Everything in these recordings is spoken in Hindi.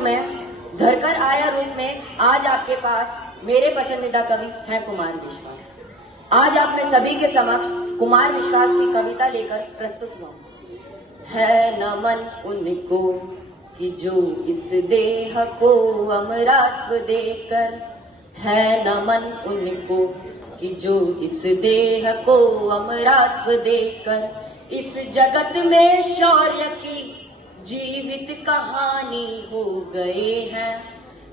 में धरकर आया रूप में आज आपके पास मेरे पसंदीदा कवि हैं कुमार विश्वास। आज आप में सभी के समक्ष कुमार विश्वास की कविता लेकर प्रस्तुत हुआ। है नमन उनको कि जो इस देह को अमरत्व देकर, है नमन उनको कि जो इस देह को अमरत्व देकर इस जगत में शौर्य की जीवित कहानी हो गए हैं।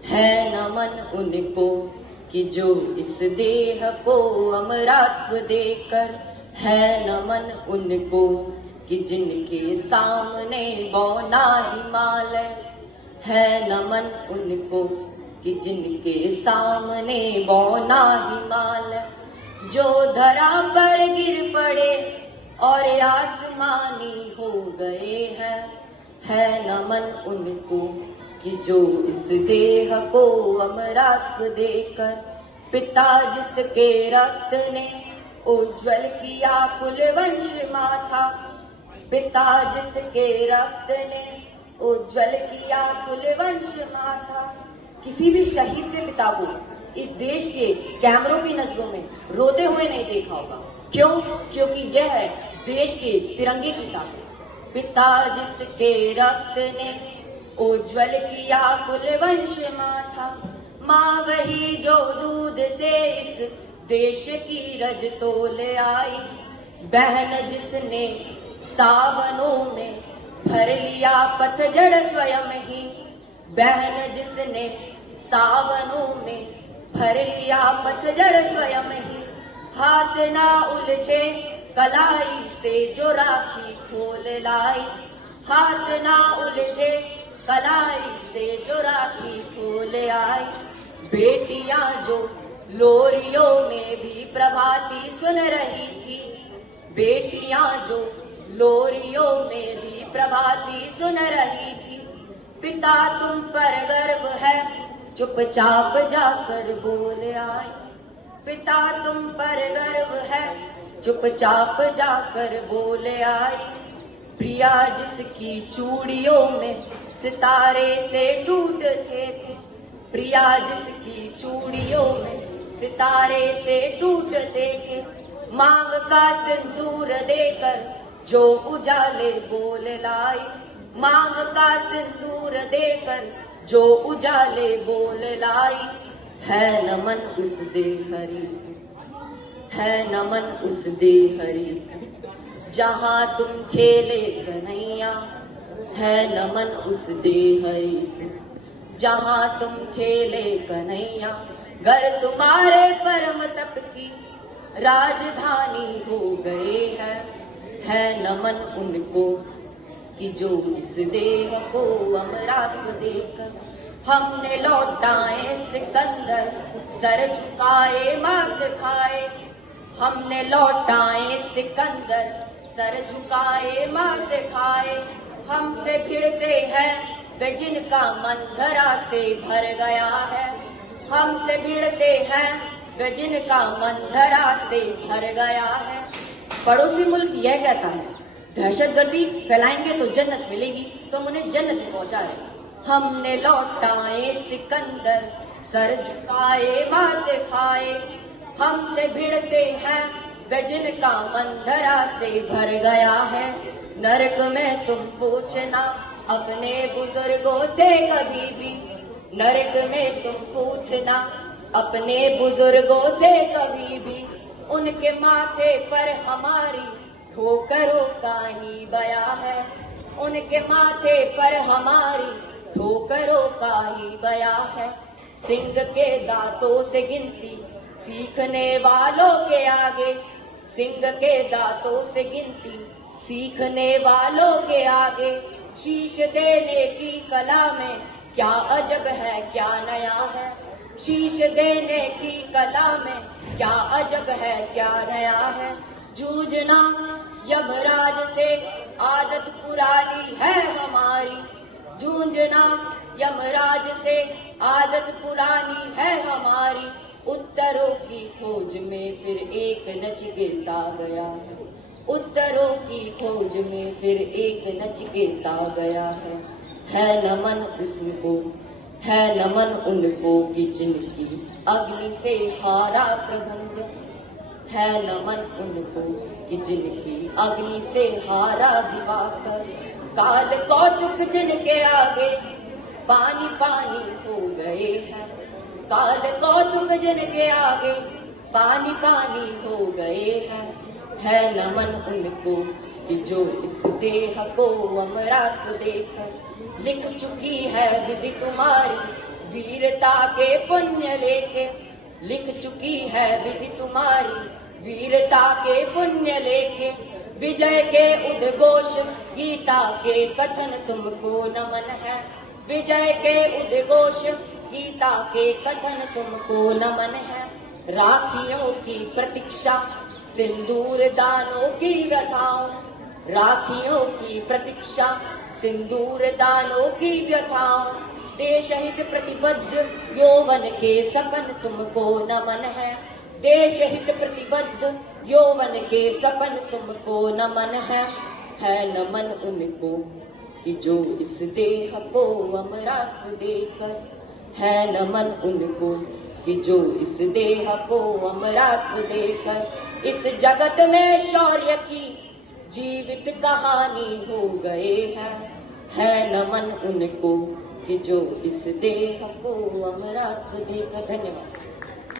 है नमन उनको कि जो इस देह को अमरत्व देकर, है नमन उनको कि जिनके सामने बौना हिमालय, है नमन उनको कि जिनके सामने बौना हिमालय, जो धरा पर गिर पड़े और आसमानी हो गए हैं। है नमन उनको कि जो इस देह को अमरत्व देकर पिता जिसके रक्त ने उज्ज्वल किया कुलवंश माथा, पिता जिसके रक्त ने उज्ज्वल किया कुलवंश माथा। किसी भी शहीद के पिता को इस देश के कैमरों की नजरों में रोते हुए नहीं देखा होगा। क्यों? क्योंकि यह है देश के तिरंगे की ताकत। पिता जिसके रक्त ने उज्ज्वल किया कुलवंश माथा, माँ वही जो दूध से इस देश की रज तोले आई, बहन जिसने सावनों में भर लिया पतझड़ स्वयं ही, बहन जिसने सावनों में भर लिया पतझड़ स्वयं ही, हाथ ना उलझे कलाई से जो राखी खोल लाई, हाथ ना उलझे कलाई से जो राखी खोल आई। बेटियां जो लोरियों में भी प्रभाती सुन रही थी, बेटियां जो लोरियों में भी प्रभाती सुन रही थी, पिता तुम पर गर्व है चुपचाप जाकर बोल आई, पिता तुम पर गर्व है चुपचाप जाकर बोल आई। प्रिया जिसकी चूड़ियों में सितारे से टूटते थे, प्रिया जिसकी चूड़ियों में सितारे से टूटते थे, मांग का सिंदूर देकर जो उजाले बोल लाई, मांग का सिंदूर देकर जो उजाले बोल लाई। है नमन उस देहरी, है नमन उस देहरी जहाँ तुम खेले कन्हैया, है नमन उस देहरी जहाँ तुम खेले कन्हैया। घर तुम्हारे परम तप की राजधानी हो गए है नमन उनको कि जो इस देह को अमरत्व देकर हमने लौटाए सिकंदर सर झुकाए मात खाए, हमने लौटाए सिकंदर सर झुकाए मात खाए। हमसे भिड़ते हैं वे जिनका मन धरा से भर गया है, हमसे भिड़ते हैं वे जिनका मन धरा से भर गया है। पड़ोसी मुल्क यह कहता है दहशतगर्दी फैलाएंगे तो जन्नत मिलेगी, तो उन्हें जन्नत में पहुंचाए। हमने लौटाए सिकंदर सर झुकाए मात खाए, हमसे भिड़ते हैं वे जिनका मन धरा से भर गया है। नरक में तुम पूछना अपने बुजुर्गों से कभी भी, नरक में तुम पूछना अपने बुजुर्गों से कभी भी, उनके माथे पर हमारी ठोकरों का ही बया है, उनके माथे पर हमारी ठोकरों का ही बया है। सिंह के दांतों से गिनती सीखने वालों के आगे, सिंह के दांतों से गिनती सीखने वालों के आगे, शीश देने की कला में क्या अजब है क्या नया है, शीश देने की कला में क्या अजब है क्या नया है। जूझना यमराज से आदत पुरानी है हमारी, जूझना यमराज से आदत पुरानी है हमारी। उत्तरों की खोज में फिर एक नचिकेता गया है, उत्तरों की खोज में फिर एक नचिकेता गया है। है नमन उसको, है नमन उनको कि जिनकी अग्नि से हारा प्रबंध, है नमन उनको कि जिनकी अग्नि से हारा दिवाकर, काल कौतुक जिनके आगे पानी पानी हो गए हैं, काल कौतुक जिनके आगे पानी पानी हो गए हैं, है नमन उनको कि जो इस देह को अमरात देकर लिख चुकी है विधि तुम्हारी वीरता के पुण्य लेके, लिख चुकी है विधि तुम्हारी वीरता के पुण्य लेके, विजय के उद्घोष गीता के कथन तुमको नमन है, विजय के उद्घोष गीता के कथन तुमको नमन है, राखियों की प्रतीक्षा सिंदूर दानों की व्यथाओं, राखियों की प्रतीक्षा सिंदूर दानों की व्यथाओं, देश हित प्रतिबद्ध यौवन के सपन तुमको नमन है, देश हित प्रतिबद्ध यौवन के सपन तुमको नमन है नमन उनको कि जो इस देह को अमरात देकर, है नमन उनको कि जो इस देह को अमरात देकर इस जगत में शौर्य की जीवित कहानी हो गए हैं, है नमन उनको कि जो इस देह को अमरात देकर। धन्यवाद।